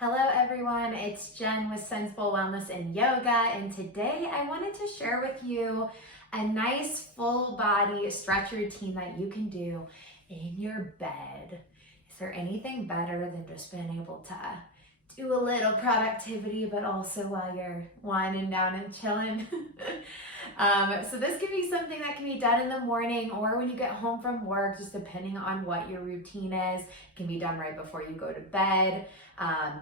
Hello everyone, it's Jen with Sensible Wellness and Yoga, and today I wanted to share with you a nice full body stretch routine that you can do in your bed. Is there anything better than just being able to do a little productivity, but also while you're winding down and chilling? So this can be something that can be done in the morning or when you get home from work, just depending on what your routine is. It can be done right before you go to bed.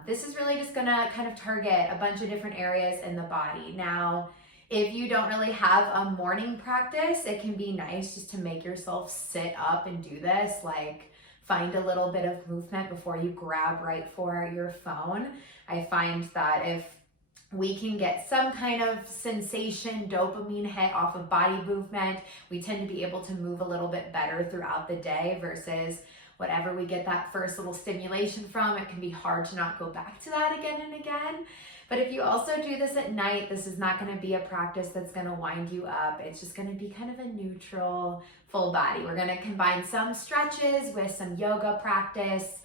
This is really just gonna kind of target a bunch of different areas in the body. Now, if you don't really have a morning practice, it can be nice just to make yourself sit up and do this, like find a little bit of movement before you grab right for your phone. I find that if we can get some kind of sensation, dopamine hit off of body movement, we tend to be able to move a little bit better throughout the day versus whatever we get that first little stimulation from. It can be hard to not go back to that again and again. But if you also do this at night, this is not going to be a practice that's going to wind you up. It's just going to be kind of a neutral, full body. We're going to combine some stretches with some yoga practice,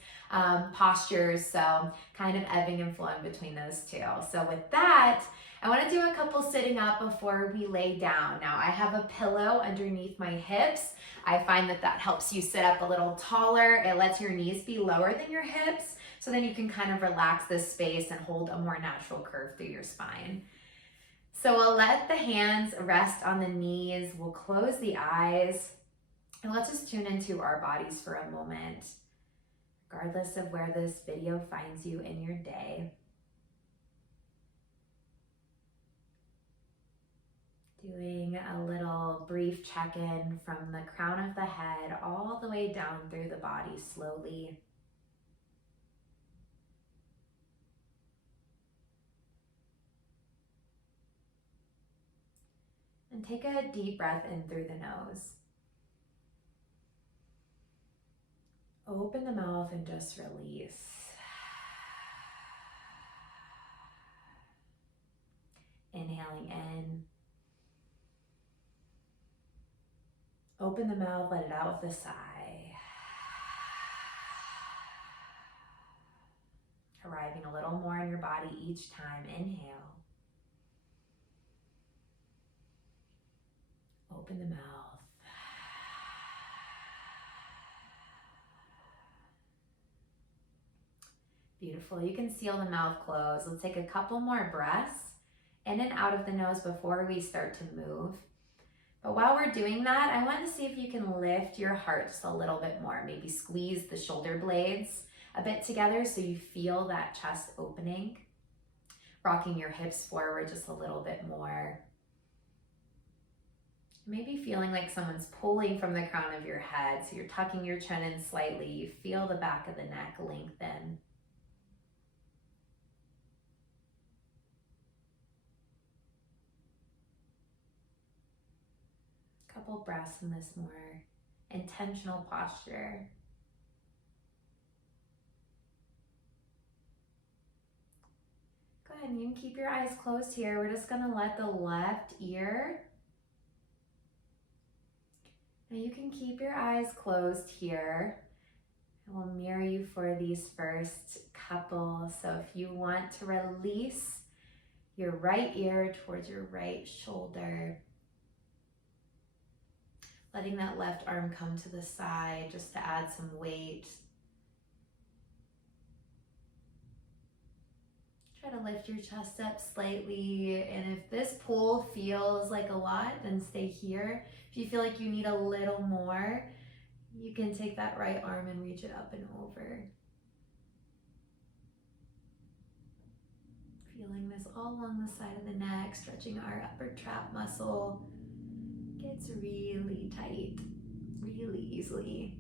postures, so kind of ebbing and flowing between those two. So with that, I want to do a couple sitting up before we lay down. Now I have a pillow underneath my hips. I find that helps you sit up a little taller. It lets your knees be lower than your hips, so then you can kind of relax this space and hold a more natural curve through your spine. So we'll let the hands rest on the knees. We'll close the eyes and let's just tune into our bodies for a moment, regardless of where this video finds you in your day. Doing a little brief check-in from the crown of the head all the way down through the body slowly. And take a deep breath in through the nose. Open the mouth and just release. Inhaling in. Open the mouth, let it out with a sigh. Arriving a little more in your body each time. Inhale. Open the mouth. Beautiful. You can seal the mouth closed. Let's take a couple more breaths in and out of the nose before we start to move. But while we're doing that, I want to see if you can lift your heart just a little bit more. Maybe squeeze the shoulder blades a bit together so you feel that chest opening. Rocking your hips forward just a little bit more. Maybe feeling like someone's pulling from the crown of your head, so you're tucking your chin in slightly. You feel the back of the neck lengthen. Couple breaths in this more intentional posture. Go ahead and you can keep your eyes closed here. We're just gonna let the left ear, and you can keep your eyes closed here. And we'll mirror you for these first couple. So if you want to release your right ear towards your right shoulder, letting that left arm come to the side just to add some weight. Try to lift your chest up slightly, and if this pull feels like a lot, then stay here. If you feel like you need a little more, you can take that right arm and reach it up and over. Feeling this all along the side of the neck, stretching our upper trap muscle. Gets really tight, really easily.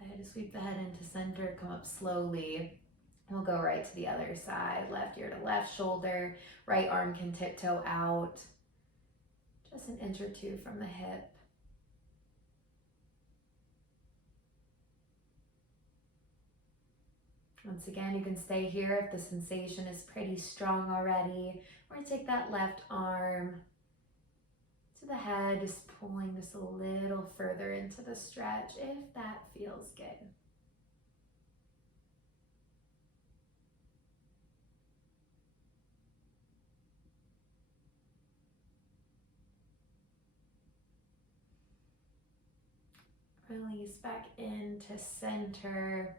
Good. Sweep the head into center, come up slowly. We'll go right to the other side. Left ear to left shoulder. Right arm can tiptoe out. Just an inch or two from the hip. Once again, you can stay here if the sensation is pretty strong already, or take that left arm to to the head, just pulling this a little further into the stretch if that feels good. Release back into center.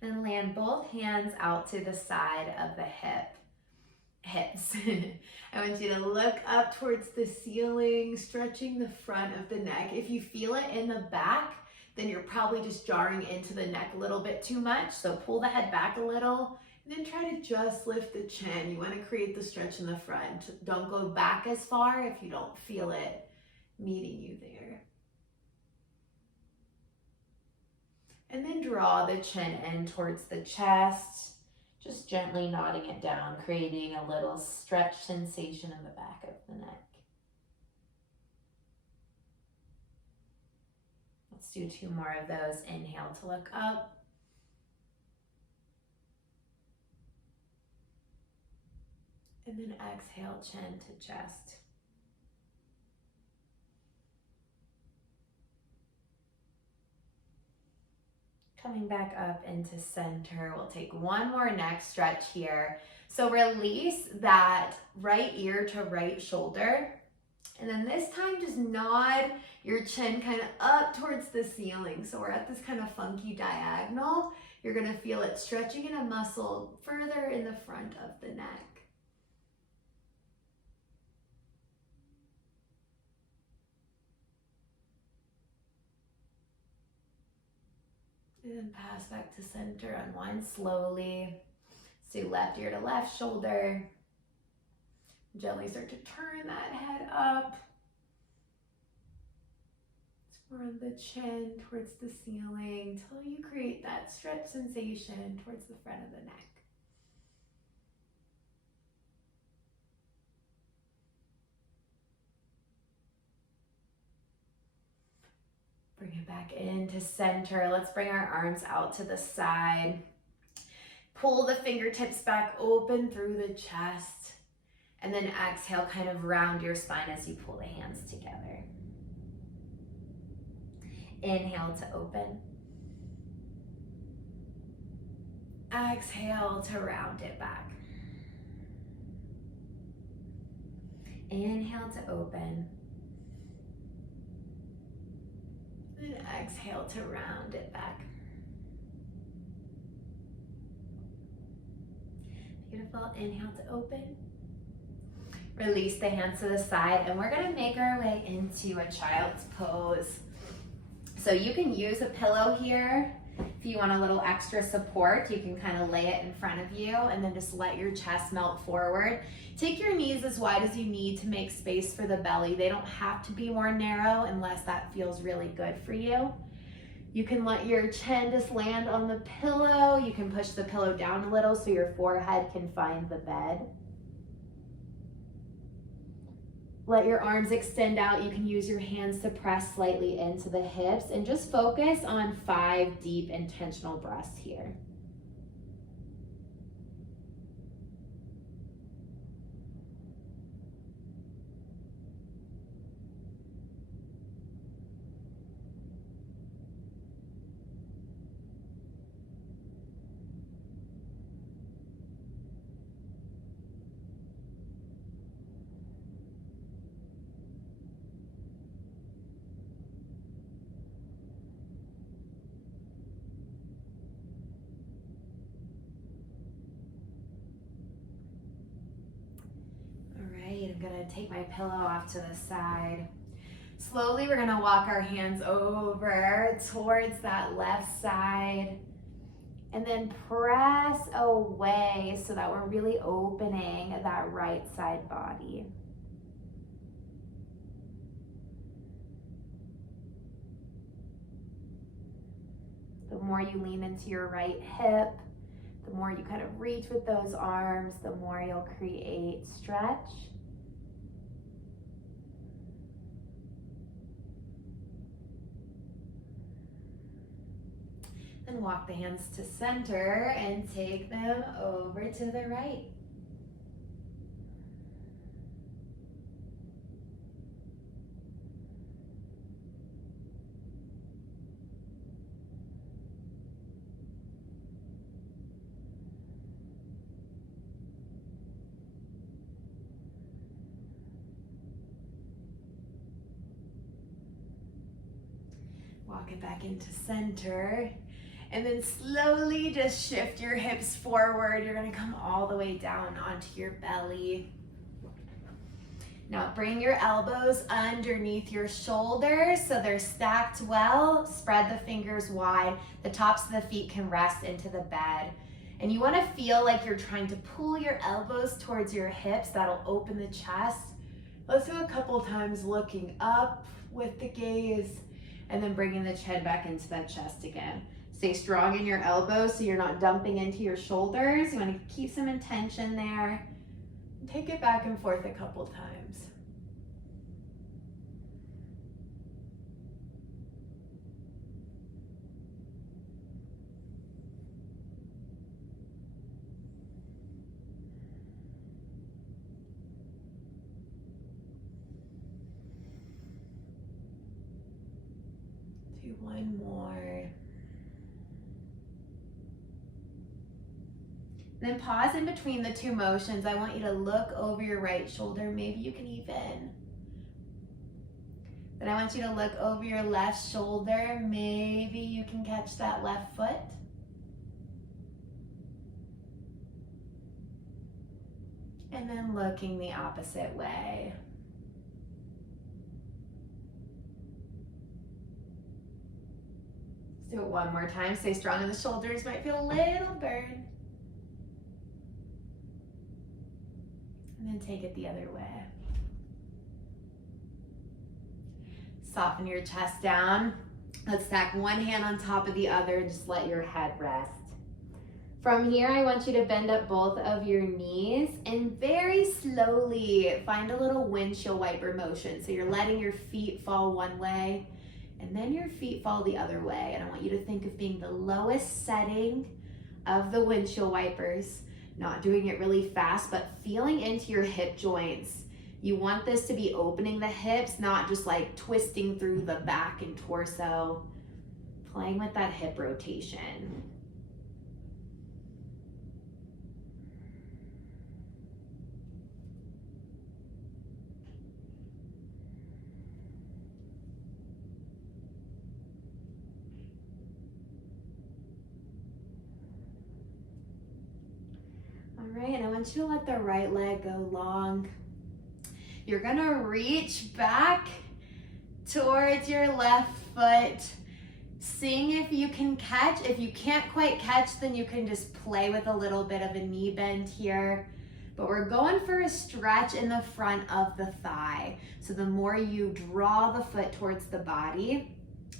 Then land both hands out to the side of the hips. I want you to look up towards the ceiling, stretching the front of the neck. If you feel it in the back, then you're probably just jarring into the neck a little bit too much. So pull the head back a little and then try to just lift the chin. You want to create the stretch in the front. Don't go back as far if you don't feel it meeting you there. And then draw the chin in towards the chest, just gently nodding it down, creating a little stretch sensation in the back of the neck. Let's do 2 more of those. Inhale to look up. And then exhale, chin to chest. Coming back up into center, we'll take 1 more neck stretch here. So release that right ear to right shoulder. And then this time just nod your chin kind of up towards the ceiling. So we're at this kind of funky diagonal. You're gonna feel it stretching in a muscle further in the front of the neck. And then pass back to center, unwind slowly. Let's do left ear to left shoulder. Gently start to turn that head up. Run the chin towards the ceiling till you create that stretch sensation towards the front of the neck. Bring it back into center. Let's bring our arms out to the side. Pull the fingertips back open through the chest. And then exhale, kind of round your spine as you pull the hands together. Inhale to open. Exhale to round it back. Inhale to open. And exhale to round it back. Beautiful. Inhale to open. Release the hands to the side, and we're gonna make our way into a child's pose. So you can use a pillow here. If you want a little extra support, you can kind of lay it in front of you and then just let your chest melt forward. Take your knees as wide as you need to make space for the belly. They don't have to be more narrow unless that feels really good for you. You can let your chin just land on the pillow. You can push the pillow down a little so your forehead can find the bed. Let your arms extend out. You can use your hands to press slightly into the hips and just focus on 5 deep intentional breaths here. I'm gonna take my pillow off to the side. Slowly, we're gonna walk our hands over towards that left side and then press away so that we're really opening that right side body. The more you lean into your right hip, the more you kind of reach with those arms, the more you'll create stretch. And walk the hands to center and take them over to the right. Walk it back into center. And then slowly just shift your hips forward. You're gonna come all the way down onto your belly. Now bring your elbows underneath your shoulders so they're stacked well. Spread the fingers wide. The tops of the feet can rest into the bed. And you wanna feel like you're trying to pull your elbows towards your hips. That'll open the chest. Let's do a couple times looking up with the gaze and then bringing the chin back into that chest again. Stay strong in your elbows so you're not dumping into your shoulders. You wanna keep some intention there. Take it back and forth a couple times. Do one more. Then pause in between the two motions. I want you to look over your right shoulder. Maybe you can even. Then I want you to look over your left shoulder. Maybe you can catch that left foot. And then looking the opposite way. Let's do it one more time. Stay strong in the shoulders. Might feel a little burn. And then take it the other way. Soften your chest down. Let's stack one hand on top of the other and just let your head rest. From here, I want you to bend up both of your knees and very slowly find a little windshield wiper motion. So you're letting your feet fall one way and then your feet fall the other way. And I want you to think of being the lowest setting of the windshield wipers. Not doing it really fast, but feeling into your hip joints. You want this to be opening the hips, not just like twisting through the back and torso. Playing with that hip rotation. All right, and I want you to let the right leg go long. You're gonna reach back towards your left foot, seeing if you can catch. If you can't quite catch, then you can just play with a little bit of a knee bend here. But we're going for a stretch in the front of the thigh. So the more you draw the foot towards the body,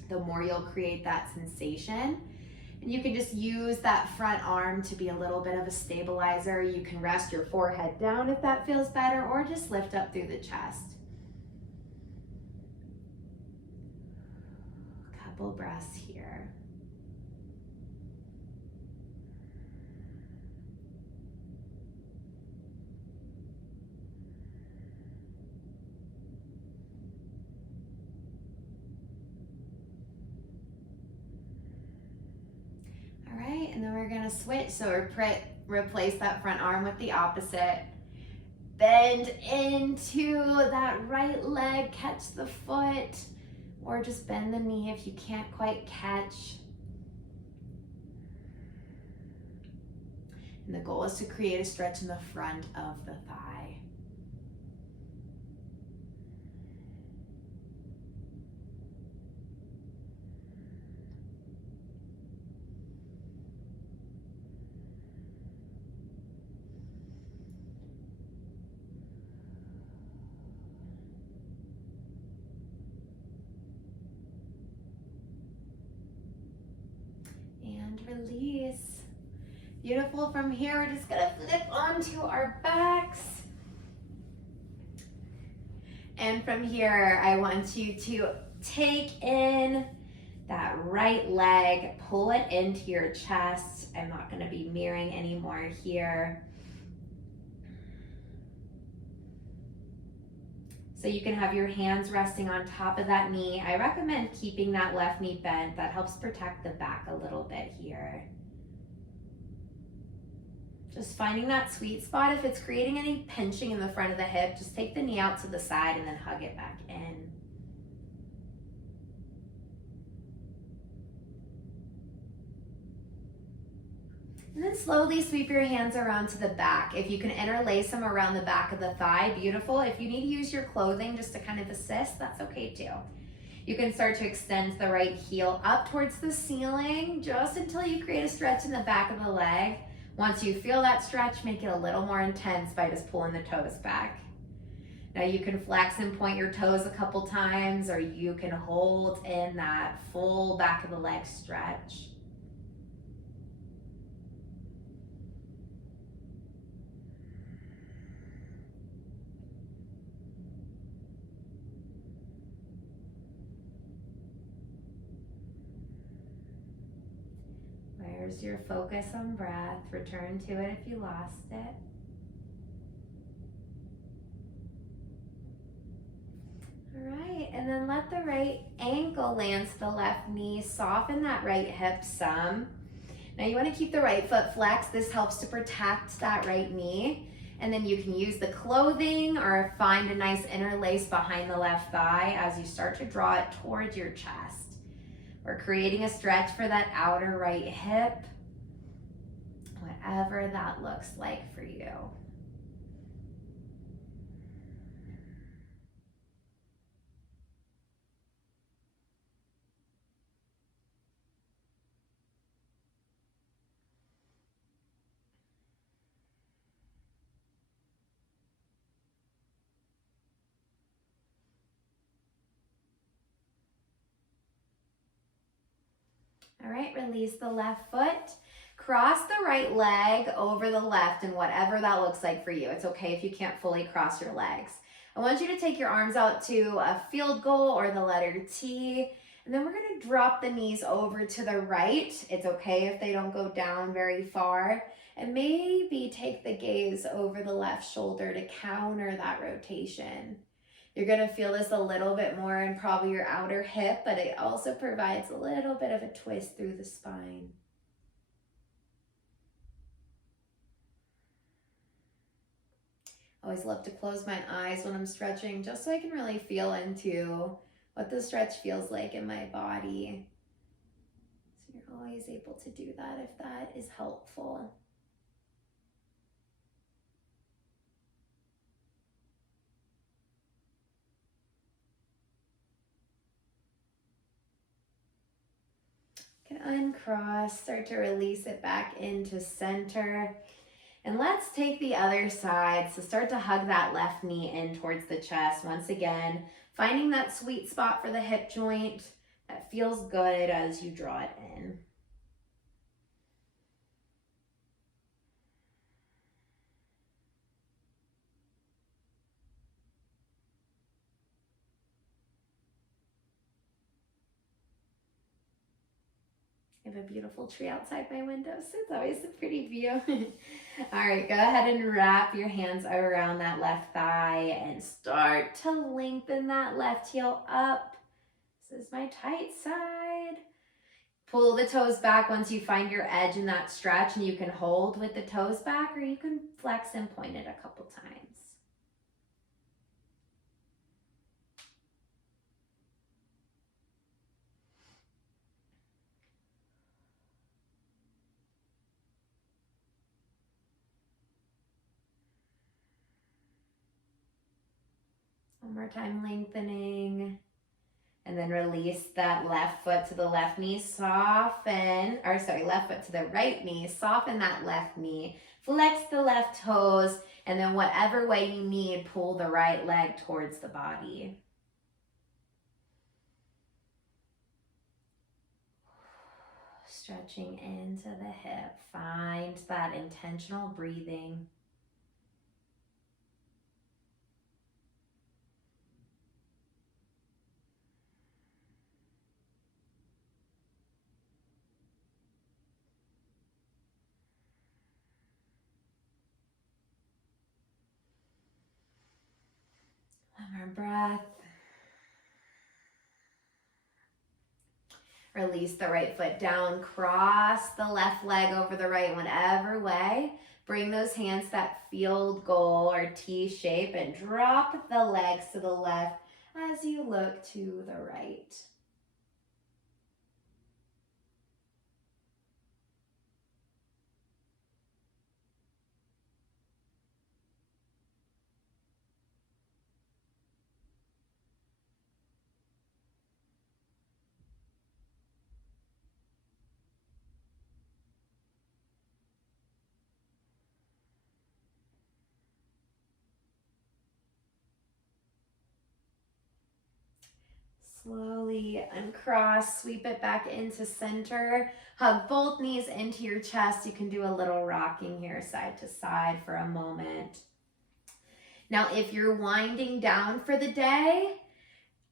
the more you'll create that sensation. And you can just use that front arm to be a little bit of a stabilizer. You can rest your forehead down if that feels better, or just lift up through the chest. Couple breaths here. And then we're gonna switch, so replace that front arm with the opposite. Bend into that right leg, catch the foot, or just bend the knee if you can't quite catch. And the goal is to create a stretch in the front of the thigh. Release. Beautiful. From here, we're just gonna flip onto our backs. And from here, I want you to take in that right leg, pull it into your chest. I'm not gonna be mirroring anymore here. So you can have your hands resting on top of that knee. I recommend keeping that left knee bent. That helps protect the back a little bit here. Just finding that sweet spot. If it's creating any pinching in the front of the hip, just take the knee out to the side and then hug it back in. And then slowly sweep your hands around to the back. If you can interlace them around the back of the thigh, beautiful. If you need to use your clothing just to kind of assist, that's okay too. You can start to extend the right heel up towards the ceiling just until you create a stretch in the back of the leg. Once you feel that stretch, make it a little more intense by just pulling the toes back. Now you can flex and point your toes a couple times, or you can hold in that full back of the leg stretch. Where's your focus on breath? Return to it if you lost it. All right, and then let the right ankle land to the left knee. Soften that right hip some. Now you want to keep the right foot flexed. This helps to protect that right knee. And then you can use the clothing or find a nice interlace behind the left thigh as you start to draw it towards your chest. We're creating a stretch for that outer right hip, whatever that looks like for you. All right, release the left foot. Cross the right leg over the left, and whatever that looks like for you. It's okay if you can't fully cross your legs. I want you to take your arms out to a field goal or the letter T, and then we're gonna drop the knees over to the right. It's okay if they don't go down very far. And maybe take the gaze over the left shoulder to counter that rotation. You're gonna feel this a little bit more in probably your outer hip, but it also provides a little bit of a twist through the spine. Always love to close my eyes when I'm stretching, just so I can really feel into what the stretch feels like in my body. So you're always able to do that if that is helpful. You can uncross, start to release it back into center. And let's take the other side. So start to hug that left knee in towards the chest. Once again, finding that sweet spot for the hip joint that feels good as you draw it in. I have a beautiful tree outside my window, so it's always a pretty view. All right, go ahead and wrap your hands around that left thigh and start to lengthen that left heel up. This is my tight side. Pull the toes back once you find your edge in that stretch, and you can hold with the toes back, or you can flex and point it a couple times. One more time, lengthening. And then release that left foot to the left knee, soften, or sorry, left foot to the right knee, soften that left knee, flex the left toes, and then whatever way you need, pull the right leg towards the body. Stretching into the hip, find that intentional breathing. One more breath. Release the right foot down, cross the left leg over the right, whatever way. Bring those hands to that field goal or T shape and drop the legs to the left as you look to the right. slowly uncross, sweep it back into center. Hug both knees into your chest. You can do a little rocking here side to side for a moment. Now, if you're winding down for the day,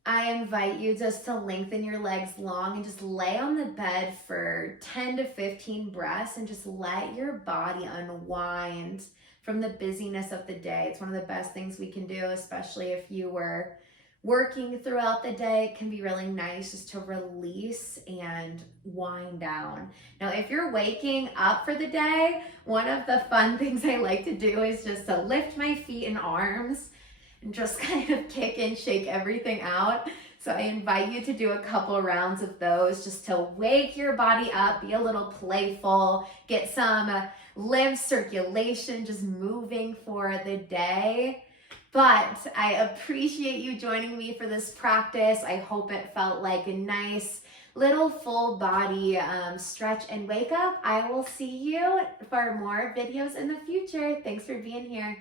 I invite you just to lengthen your legs long and just lay on the bed for 10 to 15 breaths and just let your body unwind from the busyness of the day. It's one of the best things we can do, especially if you were working throughout the day. It can be really nice just to release and wind down. Now, if you're waking up for the day, one of the fun things I like to do is just to lift my feet and arms and just kind of kick and shake everything out. So I invite you to do a couple rounds of those just to wake your body up, be a little playful, get some lymph circulation just moving for the day. But I appreciate you joining me for this practice. I hope it felt like a nice little full body stretch and wake up. I will see you for more videos in the future. Thanks for being here.